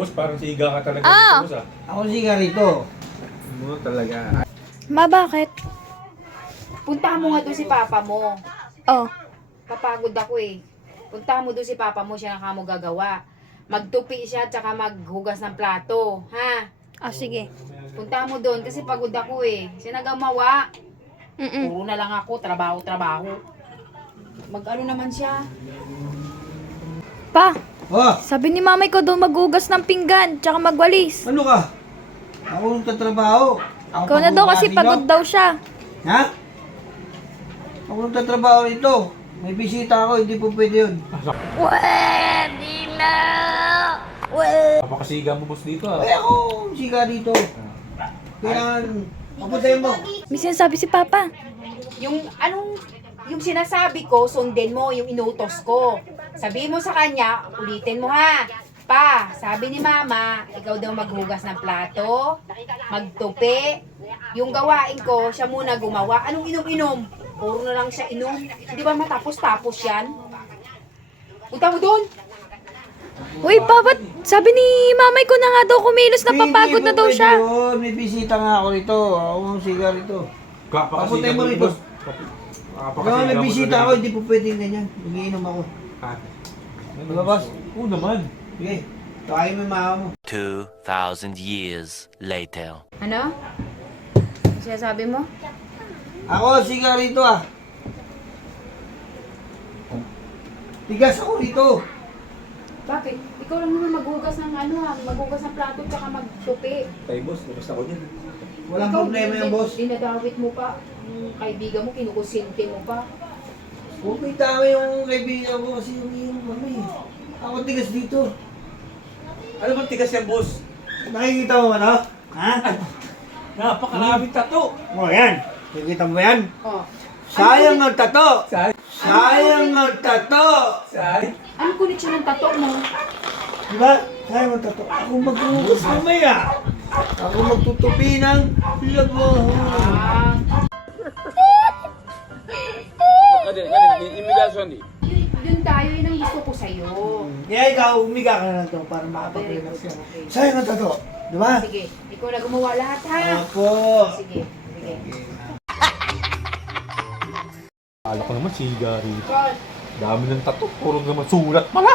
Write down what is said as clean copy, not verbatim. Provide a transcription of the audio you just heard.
Boss, parang siga ka talaga Ah! dito, boss, ah. Ako siga rito. Ano talaga? Ma, bakit? Puntahan mo nga doon si papa mo. Oh. Papagod ako eh. Puntahan mo doon si papa mo, siya na kamo gagawa. Magtupi siya, tsaka maghugas ng plato. Ha? Ah, sige. Puntahan mo doon kasi pagod ako eh. Siya na gumawa. Mm-mm. Puro na lang ako, trabaho. Mag-ano naman siya? Pa, Oh, sabi ni mamay ko doon maghugas ng pinggan, tsaka magwalis. ano ka? Ako nagtatrabaho. Ako Ikaw na daw kasi paghugasin pagod nyo. daw siya. Ha? Ako nagtatrabaho rito. May bisita ako, hindi po pwede yun. Pwede na! Napakasiga mo, boss, dito, ah. Ay ako, siga dito. Kailangan, papuntahin mo. May sinasabi si Papa. Yung sinasabi ko, sundin mo yung inutos ko. Sabi mo sa kanya, ulitin mo ha. Pa, sabi ni mama, ikaw daw maghugas ng plato, magtupi. Yung gawain ko, siya muna gumawa. Anong inom-inom? Puro na lang siya inom. Hindi ba matapos-tapos yan? Punta mo doon. Uy, Papa, sabi ni mamay ko na nga daw kumilos na papagod na daw Hindi po siya. pwede yun. May bisita nga ako rito. Ako ang siga rito. Papuntahin mo rito. Kaya may bisita ako, hindi po pwede ganyan. Magiinom ako. Diba, boss? Oo naman. Sige, takayin mo yung mama mo. 2,000 years later. Ano? Ano sinasabi mo? Ako, siga rito ah. Tigas ako rito. Bakit? Ikaw lang naman maghugas ng maghugas ng plato tsaka magtupi. Tay, boss, labas ako niyan. Walang Ikaw, problema yan, boss. Dinadawit mo pa. Yung kaibigan mo, kinukusinti mo pa. Huwag may tama yung kaibigan ko kasi umiinom kami. Ako tigas dito. Ano bang tigas yan, boss? Nakikita mo ano? Ha? Napakaraming tato. O yan. Nakikita mo yan? Oh. Sayang ang tato! Saan? Sayang ang tato! Saan? Anong kunit siya ng tato mo? Diba? Sayang ang tato. Ako maghuhugas mamaya. Ako magtutupi ng labahan. Ah, dun tayo, yun ang gusto ko sa'yo. Kaya ikaw, umiga ka na lang to para makapag-relax ka. Sayang ang tato. Diba? Sige, ikaw na gumawa lahat ha. Opo. Sige. Akala ko naman siga rito. Carl, Dami ng tato. Puro naman sulat pala.